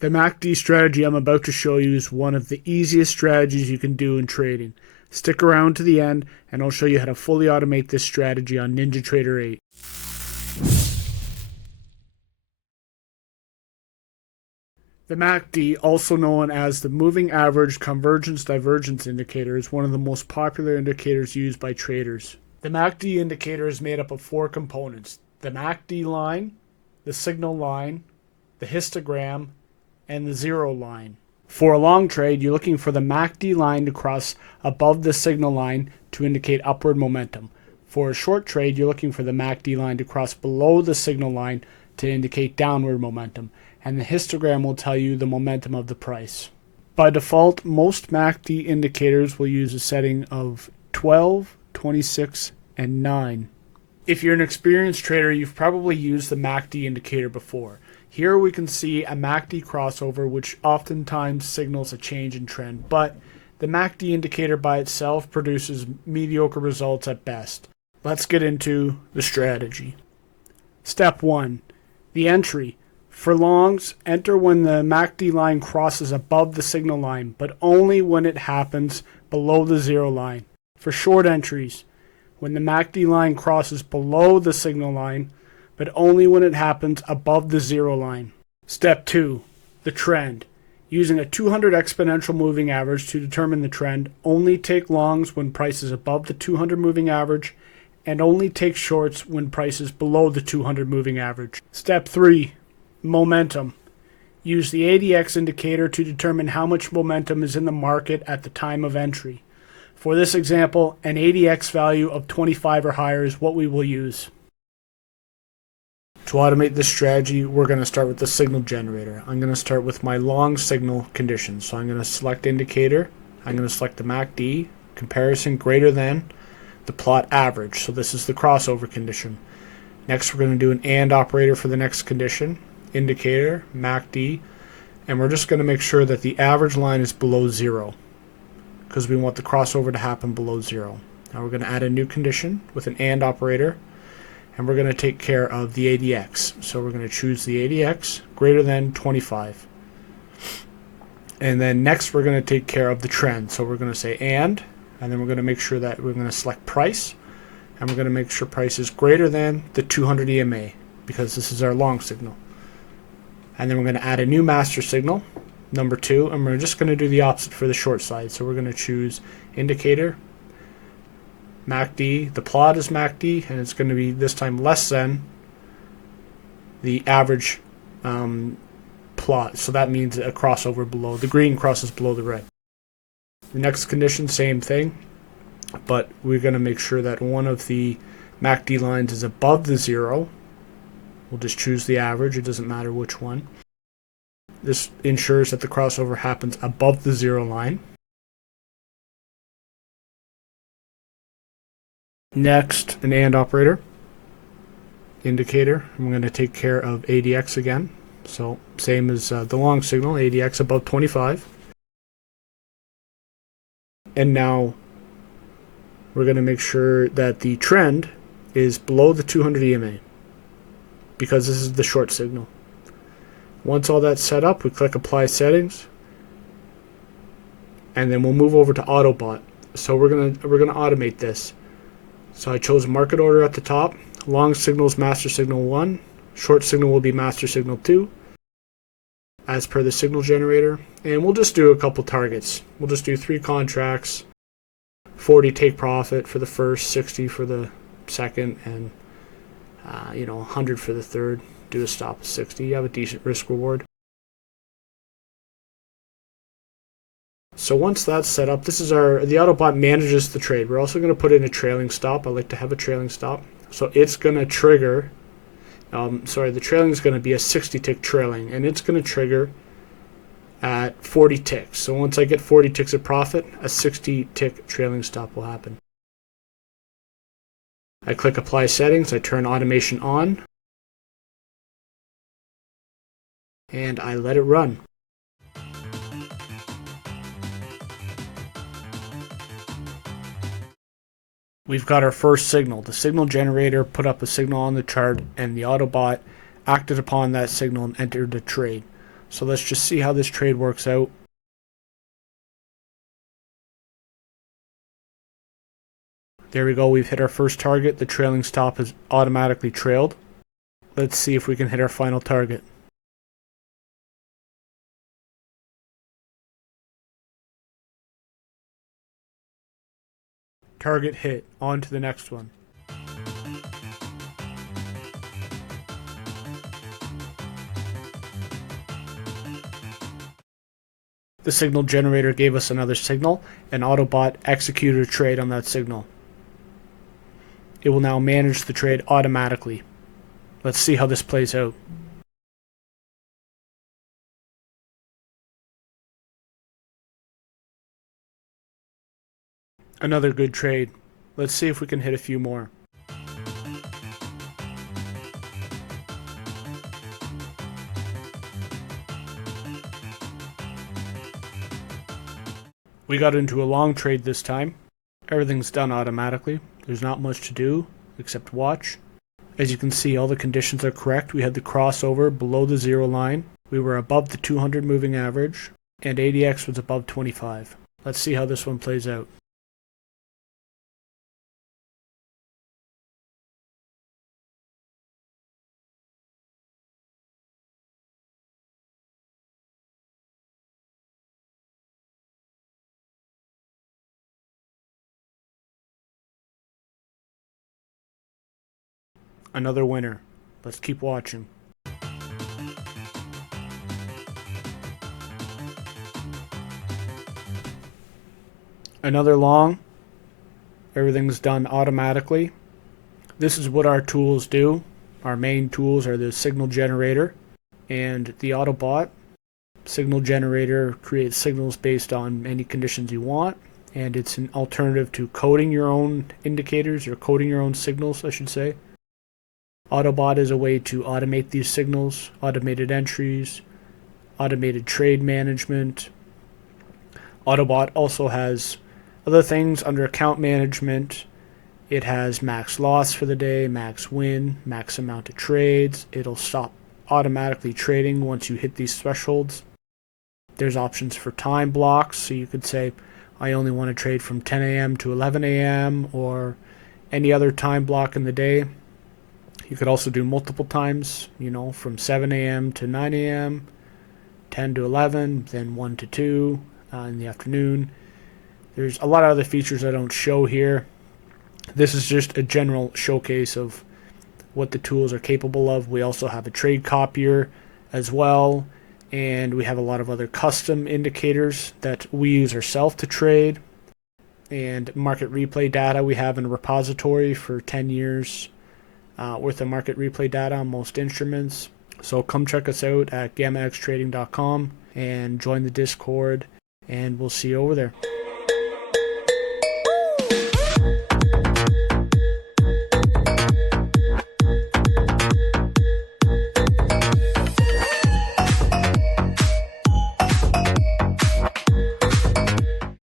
The MACD strategy I'm about to show you is one of the easiest strategies you can do in trading. Stick around to the end and I'll show you how to fully automate this strategy on NinjaTrader 8. The MACD, also known as the Moving Average Convergence Divergence Indicator, is one of the most popular indicators used by traders. The MACD indicator is made up of four components: the MACD line, the signal line, the histogram, and the zero line. For a long trade, you're looking for the MACD line to cross above the signal line to indicate upward momentum. For a short trade, you're looking for the MACD line to cross below the signal line to indicate downward momentum, and the histogram will tell you the momentum of the price. By default, most MACD indicators will use a setting of 12, 26, and 9. If you're an experienced trader, you've probably used the MACD indicator before. Here we can see a MACD crossover, which oftentimes signals a change in trend, but the MACD indicator by itself produces mediocre results at best. Let's get into the strategy. Step 1. The entry. For longs, enter when the MACD line crosses above the signal line, but only when it happens below the zero line. For short entries, when the MACD line crosses below the signal line, but only when it happens above the zero line. Step 2. The trend. Using a 200 exponential moving average to determine the trend, only take longs when price is above the 200 moving average, and only take shorts when price is below the 200 moving average. Step 3. Momentum. Use the AutoX indicator to determine how much momentum is in the market at the time of entry. For this example, an AutoX value of 25 or higher is what we will use. To automate this strategy, we're going to start with the signal generator. I'm going to start with my long signal conditions. So I'm going to select indicator. I'm going to select the MACD, comparison greater than the plot average. So this is the crossover condition. Next, we're going to do an AND operator for the next condition. Indicator, MACD, and we're just going to make sure that the average line is below zero because we want the crossover to happen below zero. Now we're going to add a new condition with an AND operator, and we're going to take care of the AutoX. So we're going to choose the AutoX greater than 25. And then next we're going to take care of the trend. So we're going to say and then we're going to make sure that we're going to select price, and we're going to make sure price is greater than the 200 EMA because this is our long signal. And then we're going to add a new master signal, number 2, and we're just going to do the opposite for the short side. So we're going to choose indicator, MACD, the plot is MACD, and it's going to be this time less than the average plot. So that means a crossover below. The green crosses below the red. The next condition, same thing, but we're going to make sure that one of the MACD lines is above the zero. We'll just choose the average, it doesn't matter which one. This ensures that the crossover happens above the zero line. Next, an AND operator, indicator. I'm going to take care of AutoX again. So same as the long signal, AutoX above 25. And now we're going to make sure that the trend is below the 200 EMA because this is the short signal. Once all that's set up, we click Apply Settings, and then we'll move over to AutoBot. So we're gonna automate this. So I chose market order at the top. Long signal is master signal 1. Short signal will be master signal 2, as per the signal generator. And we'll just do a couple targets. We'll just do 3 contracts, 40 take profit for the first, 60 for the second, and 100 for the third. Do a stop of 60. You have a decent risk reward. So once that's set up, this is the AutoBot manages the trade. We're also going to put in a trailing stop. I like to have a trailing stop. So it's going to trigger, the trailing is going to be a 60 tick trailing, and it's going to trigger at 40 ticks. So once I get 40 ticks of profit, a 60 tick trailing stop will happen. I click Apply Settings, I turn automation on, and I let it run. We've got our first signal. The signal generator put up a signal on the chart, and the AutoBot acted upon that signal and entered a trade. So let's just see how this trade works out. There we go, we've hit our first target. The trailing stop has automatically trailed. Let's see if we can hit our final target. Target hit. On to the next one. The signal generator gave us another signal, and AutoBot executed a trade on that signal. It will now manage the trade automatically. Let's see how this plays out. Another good trade. Let's see if we can hit a few more. We got into a long trade this time. Everything's done automatically. There's not much to do except watch. As you can see, all the conditions are correct. We had the crossover below the zero line. We were above the 200 moving average, and ADX was above 25. Let's see how this one plays out. Another winner. Let's keep watching. Another long. Everything's done automatically. This is what our tools do. Our main tools are the signal generator and the AutoBot. Signal generator creates signals based on any conditions you want, and it's an alternative to coding your own indicators, or coding your own signals, I should say. AutoBot is a way to automate these signals, automated entries, automated trade management. AutoBot also has other things under account management. It has max loss for the day, max win, max amount of trades. It'll stop automatically trading once you hit these thresholds. There's options for time blocks, so you could say, I only want to trade from 10 a.m. to 11 a.m. or any other time block in the day. You could also do multiple times, from 7 a.m. to 9 a.m., 10 to 11, then 1 to 2 in the afternoon. There's a lot of other features I don't show here. This is just a general showcase of what the tools are capable of. We also have a trade copier as well, and we have a lot of other custom indicators that we use ourselves to trade, and market replay data. We have in a repository for 10 years worth of market replay data on most instruments. So come check us out at GammaXTrading.com and join the Discord, and we'll see you over there.